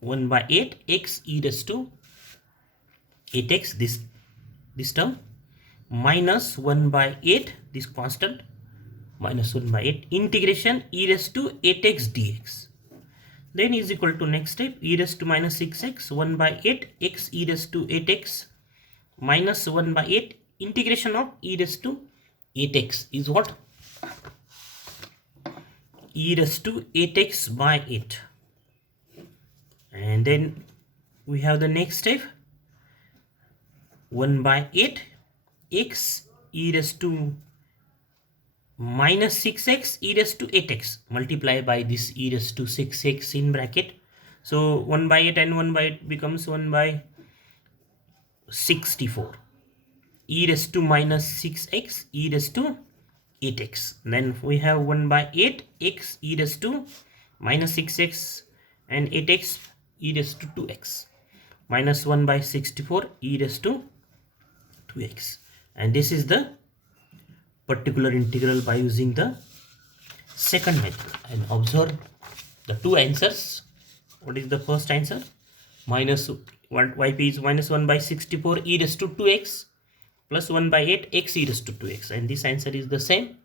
1 by 8 x e raised to 8x, this term, minus 1 by 8, this constant, minus 1 by 8 integration e raised to 8x dx. Then is equal to next step, e raised to minus 6x, 1 by 8 x e raised to 8x minus 1 by 8 integration of e raised to 8x is what? E raised to 8x by 8. And then we have the next step, 1 by 8 x e raised to minus 6x e raised to 8x multiply by this e raised to 6x in bracket. So 1 by 8 and 1 by 8 becomes 1 by 64 e raised to minus 6x e raised to 8x. Then we have 1 by 8 x e raised to minus 6x and 8x e raised to 2x minus 1 by 64 e raised to 2x. And this is the particular integral by using the second method. And observe the two answers. What is the first answer? Minus yp is minus 1 by 64 e raised to 2x plus 1 by 8 x e raised to 2x. And this answer is the same.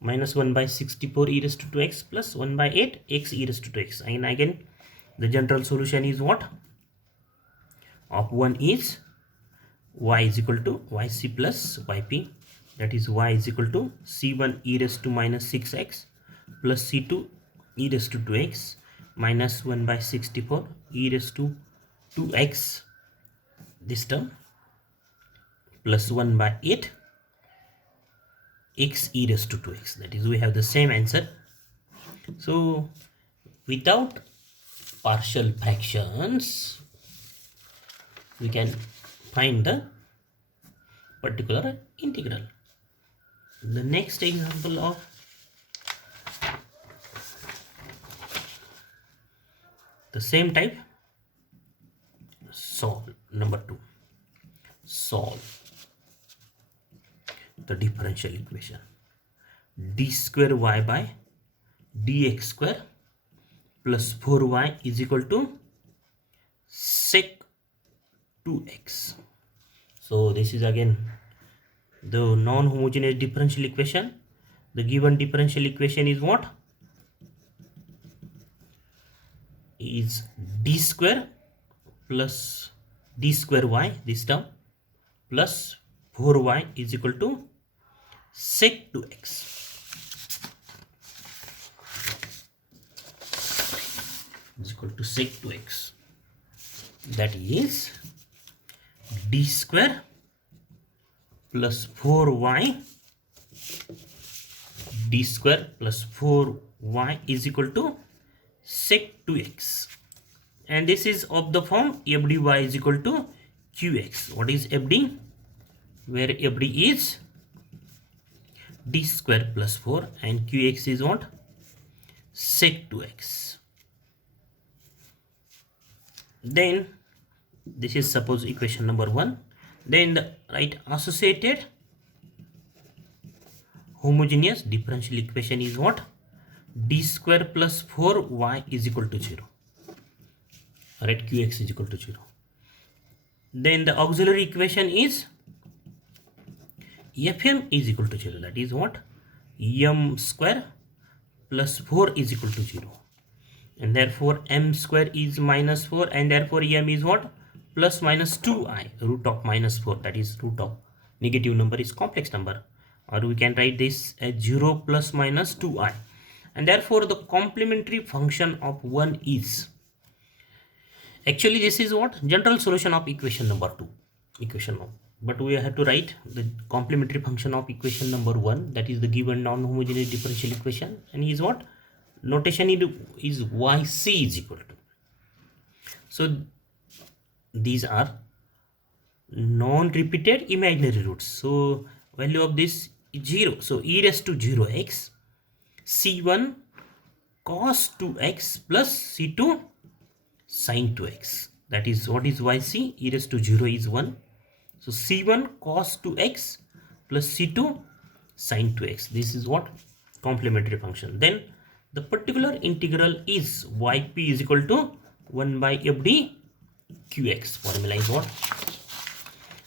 Minus 1 by 64 e raised to 2x plus 1 by 8 x e raised to 2x. And again, the general solution is what? Of 1 is y is equal to yc plus yp. That is y is equal to c1 e raised to minus 6x plus c2 e raised to 2x minus 1 by 64 e raised to 2x, this term, plus 1 by 8 x e raised to 2x. That is, we have the same answer. So without partial fractions we can find the particular integral. The next example of the same type, solve. Number 2, solve the differential equation d square y by dx square plus 4y is equal to sec 2x. So this is again the non-homogeneous differential equation. The given differential equation is what? Is d square plus d square y, this term, plus 4y is equal to sec 2x is equal to sec 2x. That is d square plus 4y, d square plus 4y is equal to sec 2x. And this is of the form f d y is equal to qx. What is f d? Where f d is d square plus 4 and qx is what? Sec 2x. Then this is suppose equation number 1. Then the right associated homogeneous differential equation is what? D square plus 4y is equal to 0. Right, qx is equal to 0. Then the auxiliary equation is fm is equal to 0. That is what? M square plus 4 is equal to 0. And therefore m square is minus 4 and therefore m is what? Plus minus 2i root of minus 4. That is root of negative number is complex number. Or we can write this as 0 plus minus 2i. And therefore the complementary function of 1 is, actually this is what? General solution of equation number 2. Equation 1. But we have to write the complementary function of equation number 1. That is the given non-homogeneous differential equation. And is what? Notation is yc is equal to. So these are non-repeated imaginary roots. So value of this is 0. So e raised to 0x c1 cos 2x plus c2 sin 2x. That is what is yc? E raised to 0 is 1. So c1 cos 2x plus c2 sin 2x. This is what? Complementary function. Then the particular integral is yp is equal to 1 by FD QX. Formula is what?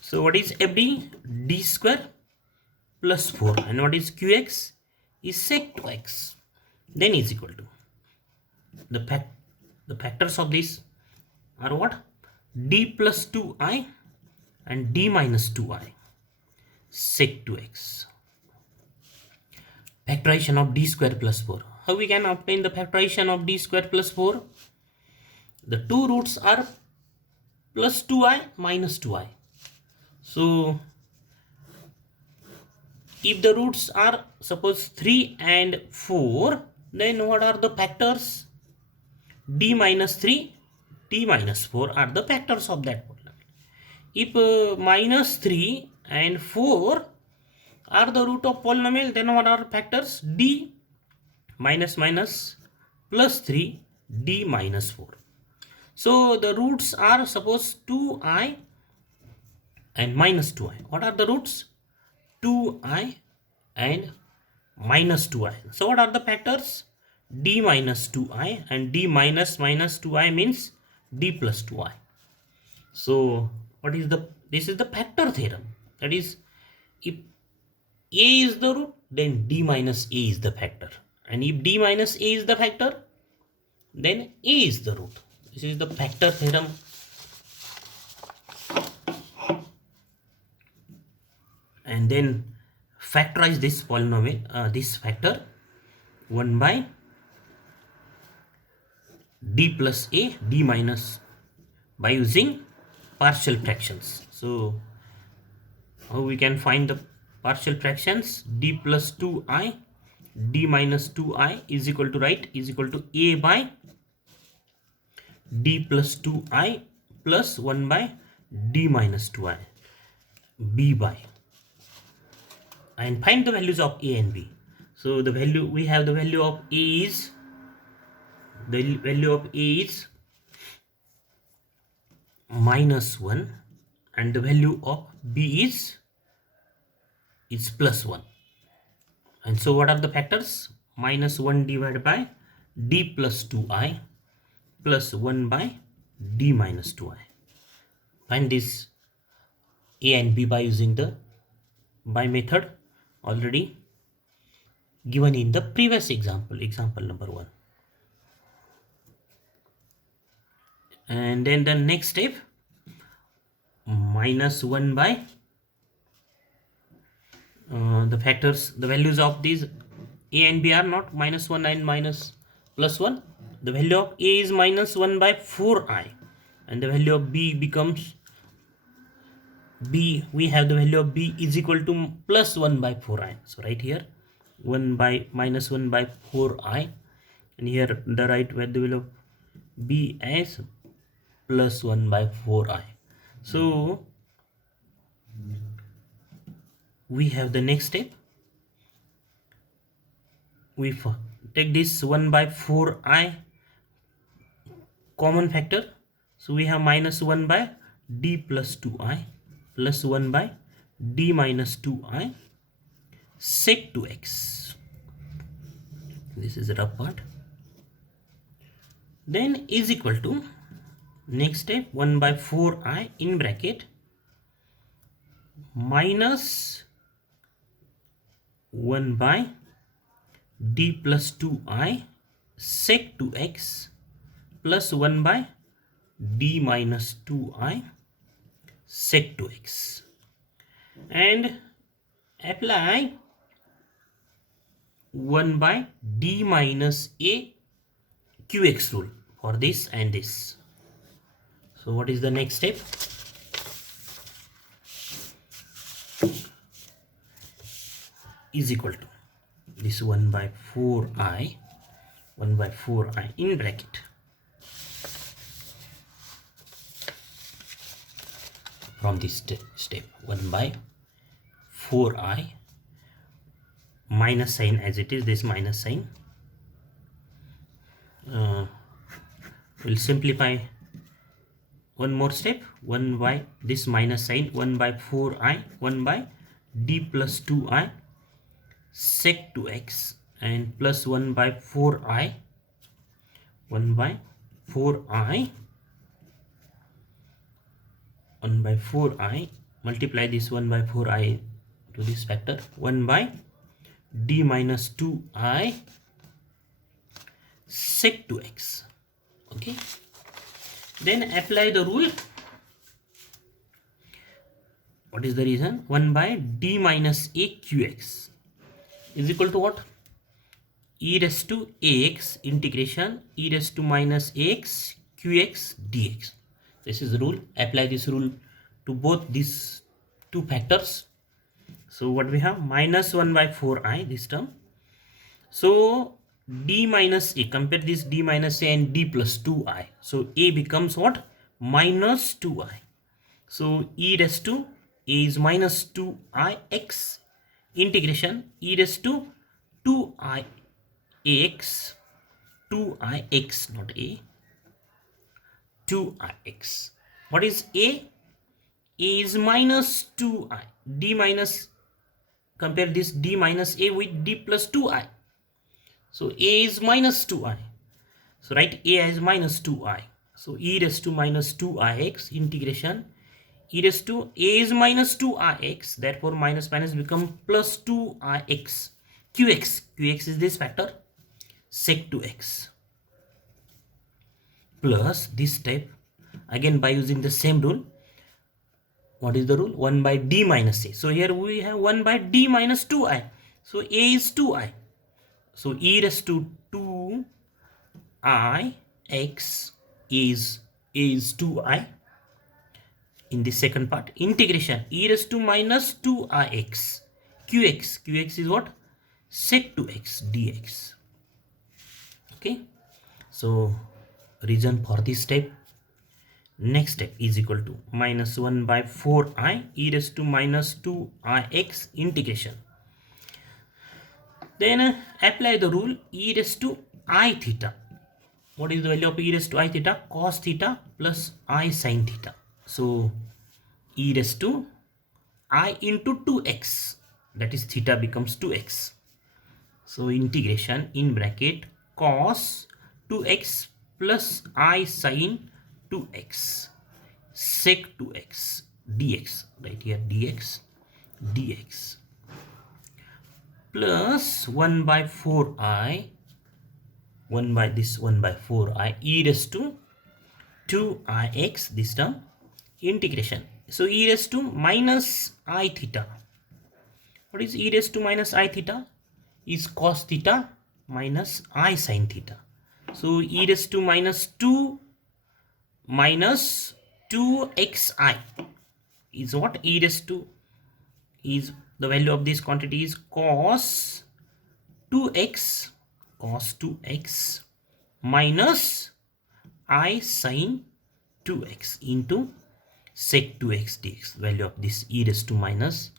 So what is FD? D square plus 4. And what is QX? Is sec 2x. Then is equal to the factors of this are what? D plus 2i and D minus 2i sec 2x. Factorization of D square plus 4. How we can obtain the factorization of D square plus 4? The two roots are plus 2i minus 2i. So if the roots are suppose 3 and 4, then what are the factors? D minus 3, D minus 4 are the factors of that polynomial. If minus 3 and 4 are the root of polynomial, then what are factors? D minus minus plus 3, D minus 4. So the roots are suppose 2i and minus 2i. What are the roots? 2i and minus 2i. So what are the factors? D minus 2i, and D minus minus 2i means D plus 2i. So what is this is the factor theorem. That is, if A is the root, then D minus A is the factor. And if D minus A is the factor, then A is the root. This is the factor theorem. And then factorize this polynomial, this factor 1 by D plus A, D minus, by using partial fractions. So how we can find the partial fractions? D plus 2i, D minus 2i is equal to, right, is equal to A by D plus 2i plus 1 by D minus 2i, B by, and find the values of A and B. So the value, we have the value of A is, minus 1, and the value of B is plus 1. And so what are the factors? Minus 1 divided by D plus 2i plus 1 by D minus 2i. Find this A and B by using the by method already given in the previous example, example number 1. And then the next step, minus 1 by the factors, the values of these A and B are not minus 1 and minus plus 1. The value of A is minus 1 by 4i, and the value of B becomes B. We have the value of B is equal to plus 1 by 4i. So right here 1 by minus 1 by 4i, and here the right where the value of B as plus 1 by 4i. So we have the next step. We take this 1 by 4i common factor. So we have minus 1 by D plus 2i plus 1 by D minus 2i sec 2x. This is the rough part. Then is equal to, next step, 1 by 4i in bracket minus 1 by D plus 2i sec 2x plus 1 by D minus 2i sec 2x, and apply 1 by D minus A QX rule for this and this. So what is the next step? Is equal to this 1 by 4i in bracket from this step 1 by 4i minus sign as it is, this minus sign. We'll simplify one more step, 1 by this minus sign 1 by 4i 1 by D plus 2i sec 2x and plus 1 by 4i 1 by 4i, 1 by 4i, multiply this 1 by 4i to this factor, 1 by d minus 2i sec 2x. Okay, then apply the rule. What is the reason? 1 by d minus a qx is equal to what? E raised to ax integration e raised to minus ax qx dx. This is the rule. Apply this rule to both these two factors. So what we have? Minus 1 by 4i, this term. So d minus a, compare this d minus a and d plus 2i. So a becomes what? Minus 2i. So e raised to a is minus 2i x integration e raised to 2i x, 2ix, not a, 2ix. What is a? A is minus 2i. D minus, compare this d minus a with d plus 2i. So a is minus 2i. So write a as minus 2i. So e raised to minus 2ix integration e raised to a is minus 2ix. Therefore minus minus become plus 2ix. Qx is this factor, sec 2x, plus this type again by using the same rule. What is the rule? 1 by d minus a. So here we have 1 by d minus 2i. So a is 2i. So e raised to 2i x is 2i. In the second part, integration e raised to minus 2i x qx is what? Sec 2x dx. Okay, so reason for this step. Next step is equal to minus 1 by 4i e raised to minus 2ix integration. Then apply the rule e raised to I theta. What is the value of e raised to I theta? Cos theta plus I sin theta. So e raised to I into 2x, that is theta becomes 2x. So integration in bracket cos 2x plus I sin 2x sec 2x dx, right here dx plus 1 by 4i, 1 by 4i e raised to 2ix, this term integration. So e raised to minus I theta. What is e raised to minus I theta? Is cos theta minus I sin theta. So e raised to minus 2 minus 2xi is what? E raised to is the value of this quantity is cos 2x minus I sin 2x into sec 2x dx. Value of this e raised to minus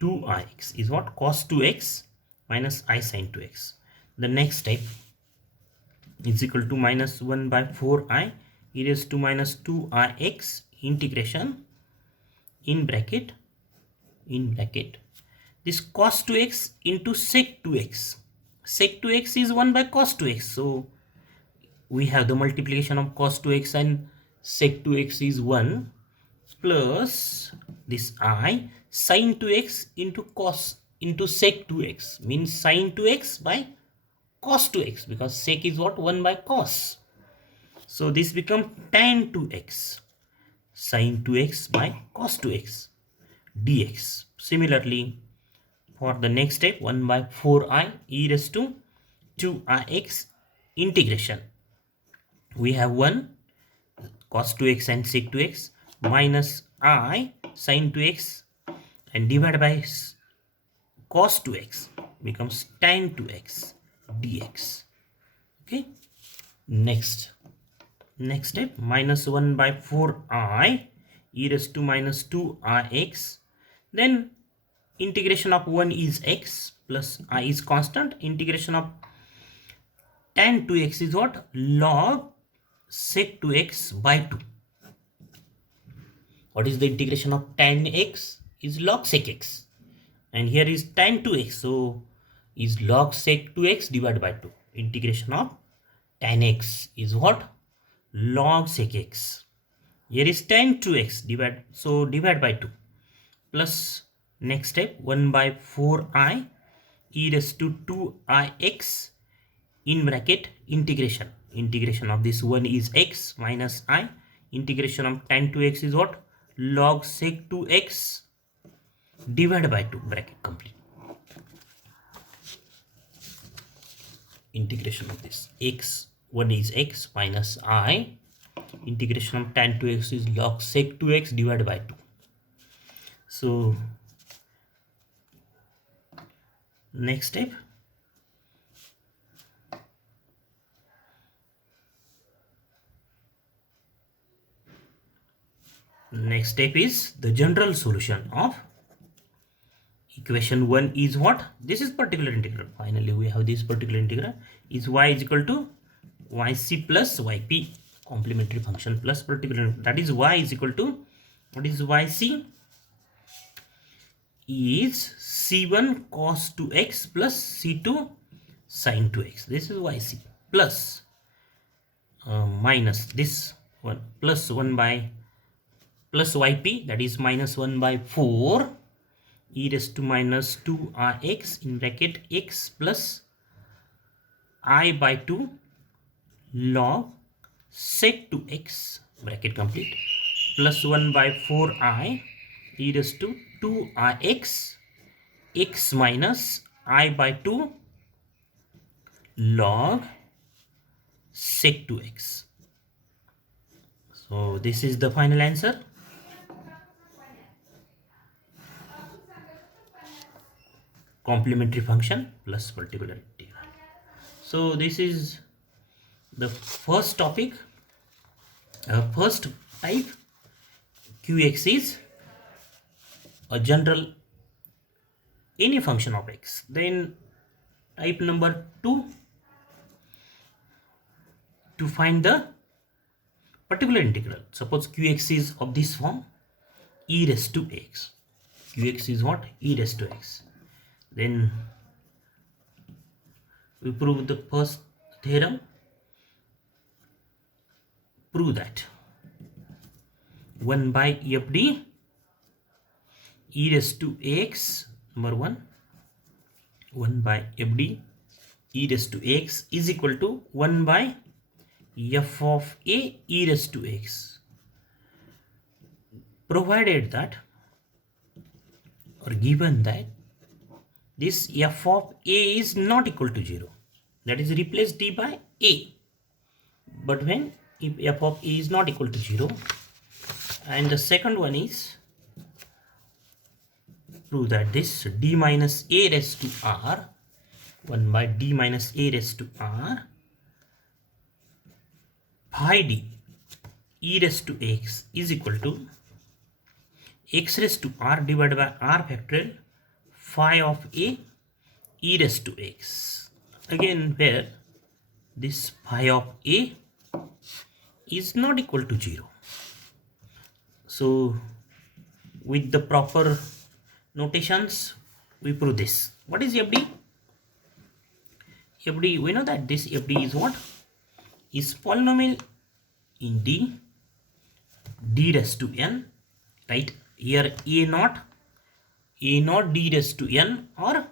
2ix is what? Cos 2x minus I sin 2x. The next step is equal to minus 1 by 4i e raised to minus 2ix integration in bracket this cos 2x into sec 2x. Sec 2x is 1 by cos 2x. So we have the multiplication of cos 2x and sec 2x is 1 plus this I sin 2x into cos into sec 2x means sin 2x by cos 2x, because sec is what? 1 by cos. So this become tan 2x sin 2x by cos 2x dx. Similarly, for the next step, 1 by 4i e raised to 2ix integration. We have 1 cos 2x and sec 2x minus I sin 2x and divided by cos 2x becomes tan 2x dx. Okay, next step, minus 1 by 4i e raised to minus 2ix. Then integration of 1 is x plus I is constant. Integration of tan 2x is what? Log sec 2x by 2. What is the integration of tan x? Is log sec x. And here is tan 2x. So is log sec 2x divided by 2. Integration of tan x is what? Log sec x. Here is tan 2x, divide by 2, plus next step 1 by 4i e raised to 2ix in bracket integration of this one is x minus I, integration of tan 2x is what? Log sec 2x divided by 2, bracket complete. Integration of this x, one is x minus I, integration of tan 2x is log sec 2x divided by 2. So next step, is the general solution of equation 1 is what? This is particular integral. Finally we have this particular integral is y is equal to yc plus yp, complementary function plus particular, that is y is equal to, what is yc? Is c1 cos 2x plus c2 sin 2x. This is yc plus minus this one plus 1 by plus yp, that is minus 1 by 4 e raised to minus 2rx in bracket x plus I by 2 log sec 2x, bracket complete, plus 1 by 4i e raised to 2rx x minus I by 2 log sec 2x. So this is the final answer. Complementary function plus particular integral. So this is the first topic, first type. Qx is a general any function of x. Then type number 2, to find the particular integral. Suppose Qx is of this form, e raised to x. Qx is what? E raised to x. Then we prove the first theorem. Prove that 1 by f(d) e raised to x, number 1 by f(d) e raised to x is equal to 1 by f of a e raised to x, provided that or given that this f of a is not equal to 0, that is replace d by a. But when if f of a is not equal to 0, and the second one is prove that this d minus a raised to r, 1 by d minus a raised to r phi d e raised to x is equal to x raised to r divided by r factorial phi of a e raised to x. Again, where this phi of a is not equal to 0. So with the proper notations we prove this. What is fd? Fd, we know that this fd is what? Is polynomial in d raised to n, right? Here a naught d raised to n or